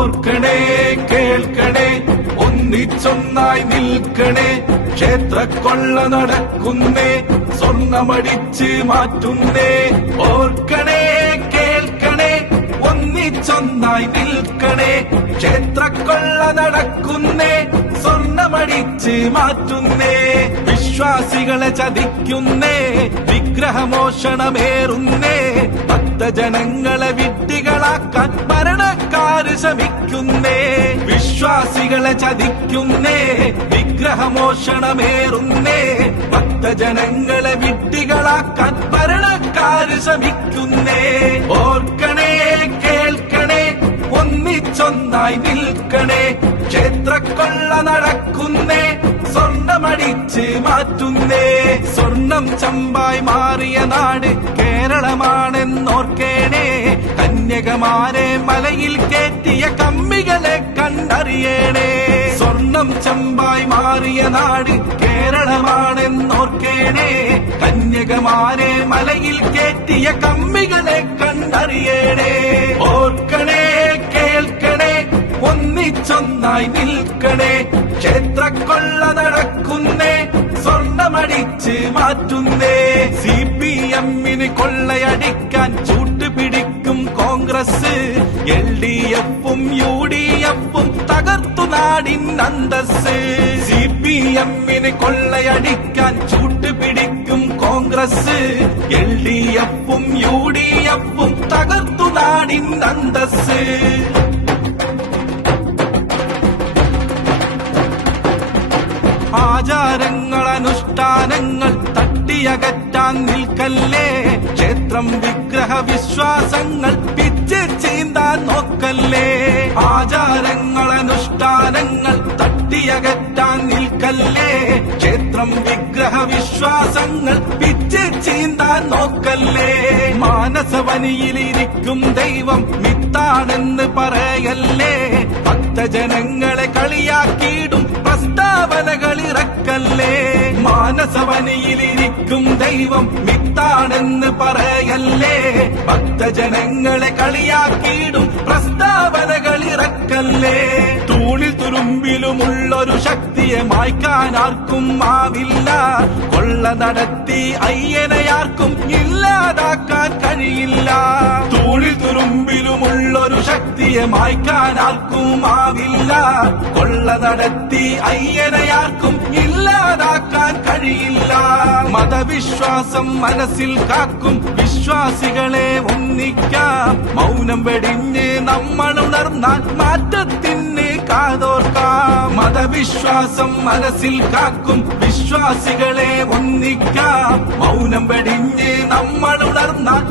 ഓർക്കണേ കേൾക്കണേ ഒന്നിച്ചൊന്നായി നിൽക്കണേ ക്ഷേത്രക്കൊള്ള നടക്കുന്നേ സ്വർണമടിച്ച് മാറ്റുന്നേ ഓർക്കണേ കേൾക്കണേ ഒന്നിച്ചൊന്നായി നിൽക്കണേ ക്ഷേത്രക്കൊള്ള നടക്കുന്നേ സ്വർണമടിച്ച് മാറ്റുന്നേ വിശ്വാസികളെ ചതിക്കുന്നേ വിഗ്രഹമോഷണമേറുന്നേ ഭക്തജനങ്ങളെ വിഡ്ഢികളാക്കാൻ ഭരണക്കാര് ശ്രമിക്കുന്നേ വിശ്വാസികളെ ചതിക്കുന്നേ വിഗ്രഹമോഷണമേറുന്നേ ഭക്തജനങ്ങളെ വിഡ്ഢികളാക്കാൻ ഭരണക്കാര് ശ്രമിക്കുന്നേ ഓർക്കണേ കേൾക്കണേ ഒന്നിച്ചൊന്നായി നിൽക്കണേ ക്ഷേത്രക്കൊള്ള നടക്കുന്നേ സ്വർണമടിച്ച് മാറ്റുന്നേ സ്വർണം ചമ്പായി മാറിയ നാട് കേരളമാണെന്നോർക്കേണേ കന്യകമാരെ മലയിൽ കയറ്റിയ കമ്മികളെ കണ്ടറിയണേ സ്വർണം ചമ്പായി മാറിയ നാട് കേരളമാണെന്നോർക്കേണേ കന്യകമാരെ മലയിൽ കയറ്റിയ കമ്മികളെ കണ്ടറിയണേ ഓർക്കണേ കേൾക്കണേ ഒന്നിച്ചൊന്നായി നിൽക്കണേ ക്ഷേത്രക്കൊള്ള നടക്കുന്നേ സ്വർണമടിച്ച് മാറ്റുന്നേ CPM-ന് കൊള്ളയടിക്കാൻ ചൂട്ടുപിടിക്കും കോൺഗ്രസ് LDF-ഉം UDF-ഉം തകർത്തു നാടിൻ അന്തസ് CPM-ന് കൊള്ളയടിക്കാൻ ചൂട്ടുപിടിക്കും കോൺഗ്രസ് LDF-ഉം UDF-ഉം തകർത്തു നാടിൻ അന്തസ് ആചാരങ്ങൾ അനുഷ്ഠാനങ്ങൾ തട്ടിയകറ്റാൻ നിൽക്കല്ലേ ക്ഷേത്രം വിഗ്രഹ വിശ്വാസങ്ങൾ പിച്ച് ചീന്താൻ നോക്കല്ലേ ആചാരങ്ങൾ അനുഷ്ഠാനങ്ങൾ തട്ടിയകറ്റാൻ നിൽക്കല്ലേ ക്ഷേത്രം വിഗ്രഹ വിശ്വാസങ്ങൾ പിച്ച് ചീന്താൻ നോക്കല്ലേ മാനസവനിയിലിരിക്കും ദൈവം മിത്താണെന്ന് പറയല്ലേ ഭക്തജനങ്ങളെ കളിയാക്കിയിടും പ്രസ്താവനകൾ ഇറക്കല്ലേ മാനസവനിയിലിരിക്കും ദൈവം മിത്താണെന്ന് പറയല്ലേ ഭക്തജനങ്ങളെ കളിയാക്കിയിടും പ്രസ്താവനകൾ ഇറക്കല്ലേ തൂണിൽ തുരുമ്പിലുമുള്ളൊരു ശക്തിയെ മായ്ക്കാൻ ആർക്കും ആവില്ല കൊള്ള നടത്തി അയ്യനെയാർക്കും ഇല്ലാതാക്കാൻ കഴിയില്ല തൂണിൽ തുരുമ്പിലുമുള്ളൊരു ശക്തിയെ മായ്ക്കാൻ ആർക്കും ആവില്ല കൊള്ള നടത്തി അയ്യനെയാർക്കും ഇല്ലാതാക്കാൻ കഴിയില്ല മതവിശ്വാസം മനസ്സിൽ കാക്കും വിശ്വാസികളെ ഒന്നിക്കാം മൗനം വെടിഞ്ഞ് നമ്മൾ ഉണർന്നാൽ മാറ്റത്തിന് കാതോർക്കാം മതവിശ്വാസം മനസ്സിൽ കാക്കും വിശ്വാസികളെ ഒന്നിക്കാം മൗനം വെടിഞ്ഞ് നമ്മൾ ഉണർന്നാൽ